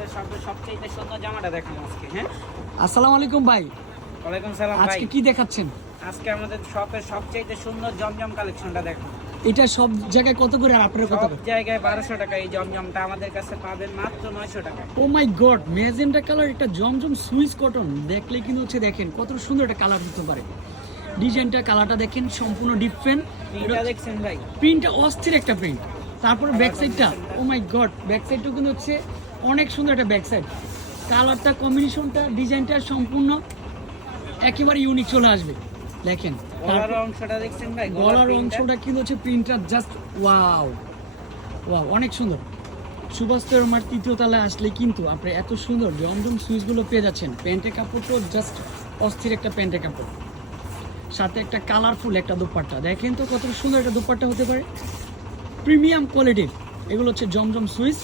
আমাদের সবচেয়ে সুন্দর জামাটা দেখাবো আজকে। হ্যাঁ, আসসালামু আলাইকুম ভাই। ওয়ালাইকুম সালাম ভাই। আজকে কি দেখাচ্ছেন? আজকে আমাদের শপের সবচেয়ে সুন্দর জমজম কালেকশনটা দেখাবো। এটা সব জায়গায় কত করে আর আপনার কত সব করে? জায়গায় 1200 টাকা। এই জমজমটা আমাদের কাছে পাবেন মাত্র 900 টাকা। ও মাই গড, ম্যাজেন্টা কালার একটা জমজম সুইস কটন দেখলে কিন্তু হচ্ছে দেখেন কত সুন্দর একটা কালার হতে পারে। ডিজাইনটা কালারটা দেখেন সম্পূর্ণ ডিফারেন্ট। এটা দেখছেন ভাই, প্রিন্টটা অস্থির একটা প্রিন্ট। তারপরে ব্যাক সাইডটা, ও মাই গড, ব্যাক সাইডটাও কিন্তু হচ্ছে অনেক সুন্দর একটা ব্যাক সাইড। কালারটা, কম্বিনেশনটা, ডিজাইনটা সম্পূর্ণ একেবারে ইউনিক চলে আসবে। দেখেন গলার অংশটা দেখছেন ভাই, গলার অংশটা কিন্তু হচ্ছে প্রিন্টটা জাস্ট ওয়াও ওয়াও, অনেক সুন্দর। সুভাষতর আমার তৃতীয় তলায় আসলে কিন্তু আপনি এত সুন্দর জমজম সুইচগুলো পেয়ে যাচ্ছেন। প্যান্টের কাপড় তো জাস্ট অস্থির একটা প্যান্টের কাপড়, সাথে একটা কালারফুল একটা দোপাট্টা। দেখেন তো কত সুন্দর একটা দোপাট্টা হতে পারে, প্রিমিয়াম কোয়ালিটির। এগুলো হচ্ছে জমজম সুইচ।